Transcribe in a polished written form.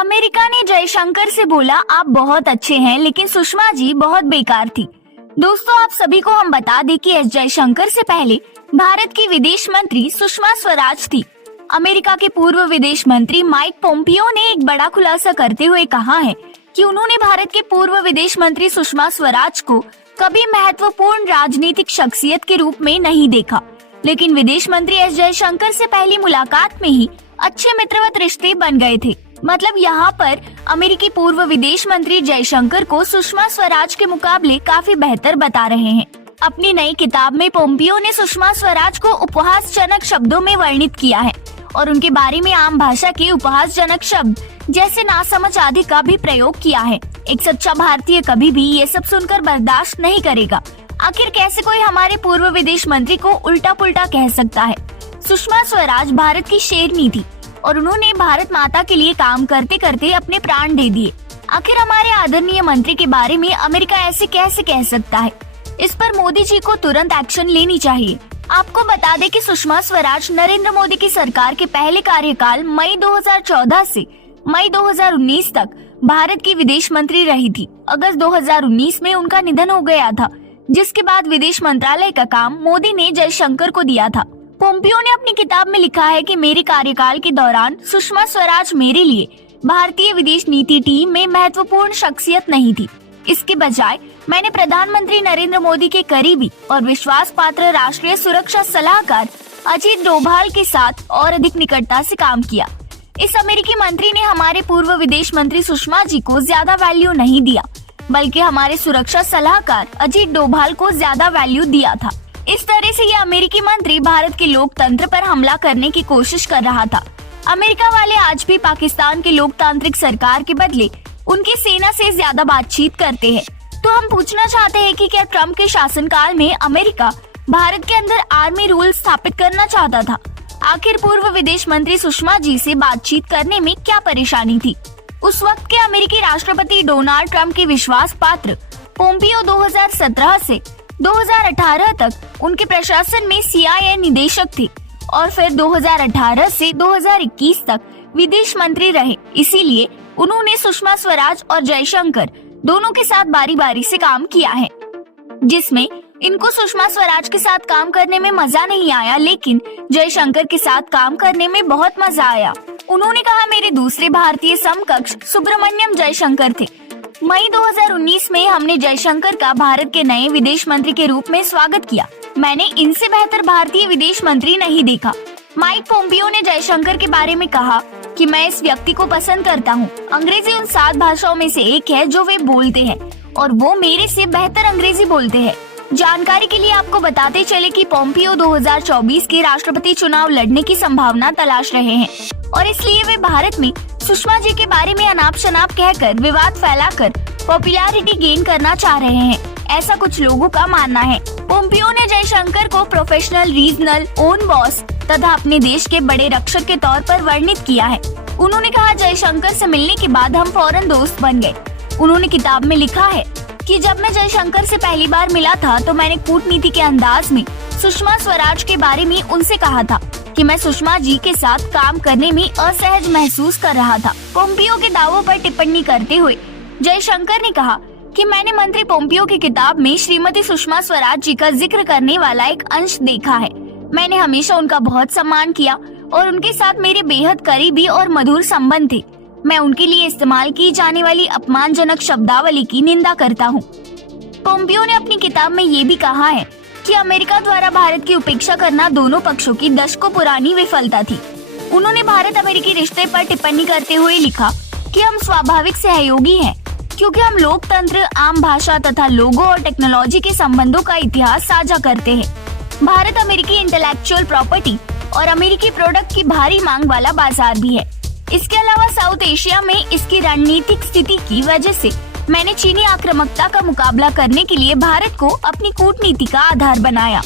America ने जयशंकर से बोला आप बहुत अच्छे हैं लेकिन सुषमा जी बहुत बेकार थी। दोस्तों, आप सभी को हम बता दें कि एस जयशंकर से पहले भारत की विदेश मंत्री सुषमा स्वराज थी। अमेरिका के पूर्व विदेश मंत्री माइक पोम्पियो ने एक बड़ा खुलासा करते हुए कहा है कि उन्होंने भारत के पूर्व विदेश मंत्री सुषमा स्वराज को कभी महत्वपूर्ण राजनीतिक शख्सियत के रूप में नहीं देखा, लेकिन विदेश मंत्री एस जयशंकर से पहली मुलाकात में ही अच्छे मित्रवत रिश्ते बन गए थे। मतलब यहाँ पर अमेरिकी पूर्व विदेश मंत्री जयशंकर को सुषमा स्वराज के मुकाबले काफी बेहतर बता रहे हैं। अपनी नई किताब में पोम्पियो ने सुषमा स्वराज को उपहासजनक शब्दों में वर्णित किया है और उनके बारे में आम भाषा के उपहासजनक शब्द जैसे नासमझ आदि का भी प्रयोग किया है। एक सच्चा भारतीय कभी भी ये सब सुनकर बर्दाश्त नहीं करेगा। आखिर कैसे कोई हमारे पूर्व विदेश मंत्री को उल्टा पुल्टा कह सकता है। सुषमा स्वराज भारत की शेरनी थी और उन्होंने भारत माता के लिए काम करते करते अपने प्राण दे दिए। आखिर हमारे आदरणीय मंत्री के बारे में अमेरिका ऐसे कैसे कह सकता है। इस पर मोदी जी को तुरंत एक्शन लेनी चाहिए। आपको बता दें कि सुषमा स्वराज नरेंद्र मोदी की सरकार के पहले कार्यकाल मई 2014 से मई 2019 तक भारत की विदेश मंत्री रही थी। अगस्त 2019 में उनका निधन हो गया था, जिसके बाद विदेश मंत्रालय का काम मोदी ने जयशंकर को दिया था। पोम्पियो ने अपनी किताब में लिखा है कि मेरे कार्यकाल के दौरान सुषमा स्वराज मेरे लिए भारतीय विदेश नीति टीम में महत्वपूर्ण शख्सियत नहीं थी। इसके बजाय मैंने प्रधानमंत्री नरेंद्र मोदी के करीबी और विश्वास पात्र राष्ट्रीय सुरक्षा सलाहकार अजीत डोभाल के साथ और अधिक निकटता से काम किया। इस अमेरिकी मंत्री ने हमारे पूर्व विदेश मंत्री सुषमा जी को ज्यादा वैल्यू नहीं दिया, बल्कि हमारे सुरक्षा सलाहकार अजीत डोभाल को ज्यादा वैल्यू दिया था। इस तरह से ये अमेरिकी मंत्री भारत के लोकतंत्र पर हमला करने की कोशिश कर रहा था। अमेरिका वाले आज भी पाकिस्तान के लोकतांत्रिक सरकार के बदले उनकी सेना से ज्यादा बातचीत करते हैं। तो हम पूछना चाहते हैं कि क्या ट्रम्प के शासनकाल में अमेरिका भारत के अंदर आर्मी रूल स्थापित करना चाहता था। आखिर पूर्व विदेश मंत्री सुषमा जी से बातचीत करने में क्या परेशानी थी। उस वक्त के अमेरिकी राष्ट्रपति डोनाल्ड ट्रम्प के विश्वास पात्र पोम्पियो 2017 से 2018 तक उनके प्रशासन में CIA निदेशक थे और फिर 2018 से 2021 तक विदेश मंत्री रहे। इसीलिए उन्होंने सुषमा स्वराज और जयशंकर दोनों के साथ बारी बारी से काम किया है, जिसमें इनको सुषमा स्वराज के साथ काम करने में मजा नहीं आया, लेकिन जयशंकर के साथ काम करने में बहुत मजा आया। उन्होंने कहा मेरे दूसरे भारतीय समकक्ष सुब्रमण्यम जयशंकर थे। मई 2019 में हमने जयशंकर का भारत के नए विदेश मंत्री के रूप में स्वागत किया। मैंने इनसे बेहतर भारतीय विदेश मंत्री नहीं देखा। माइक पोम्पियो ने जयशंकर के बारे में कहा कि मैं इस व्यक्ति को पसंद करता हूँ। अंग्रेजी उन 7 भाषाओं में से एक है जो वे बोलते हैं और वो मेरे से बेहतर अंग्रेजी बोलते हैं। जानकारी के लिए आपको बताते चले कि पोम्पियो 2024 के राष्ट्रपति चुनाव लड़ने की संभावना तलाश रहे हैं और इसलिए वे भारत में सुषमा जी के बारे में अनाप शनाप कहकर विवाद फैलाकर पॉपुलैरिटी गेन करना चाह रहे हैं, ऐसा कुछ लोगों का मानना है। पोम्पियो ने जयशंकर को प्रोफेशनल, रीजनल, ओन बॉस तथा अपने देश के बड़े रक्षक के तौर पर वर्णित किया है। उन्होंने कहा जयशंकर से मिलने के बाद हम फौरन दोस्त बन गए। उन्होंने किताब में लिखा है कि जब मैं जयशंकर से पहली बार मिला था तो मैंने कूटनीति के अंदाज में सुषमा स्वराज के बारे में उनसे कहा था कि मैं सुषमा जी के साथ काम करने में असहज महसूस कर रहा था। पोम्पियो के दावों पर टिप्पणी करते हुए जयशंकर ने कहा कि मैंने मंत्री पोम्पियो की किताब में श्रीमती सुषमा स्वराज जी का जिक्र करने वाला एक अंश देखा है। मैंने हमेशा उनका बहुत सम्मान किया और उनके साथ मेरे बेहद करीबी और मधुर संबंध थे। मैं उनके लिए इस्तेमाल की जाने वाली अपमानजनक शब्दावली की निंदा करता हूँ। पोम्पियो ने अपनी किताब में ये भी कहा है कि अमेरिका द्वारा भारत की उपेक्षा करना दोनों पक्षों की दशकों पुरानी विफलता थी। उन्होंने भारत अमेरिकी रिश्ते पर टिप्पणी करते हुए लिखा कि हम स्वाभाविक सहयोगी हैं क्योंकि हम लोकतंत्र, आम भाषा तथा लोगों और टेक्नोलॉजी के संबंधों का इतिहास साझा करते हैं। भारत अमेरिकी इंटेलेक्चुअल प्रॉपर्टी और अमेरिकी प्रोडक्ट की भारी मांग वाला बाजार भी है। इसके अलावा साउथ एशिया में इसकी रणनीतिक स्थिति की वजह से मैंने चीनी आक्रामकता का मुकाबला करने के लिए भारत को अपनी कूटनीति का आधार बनाया।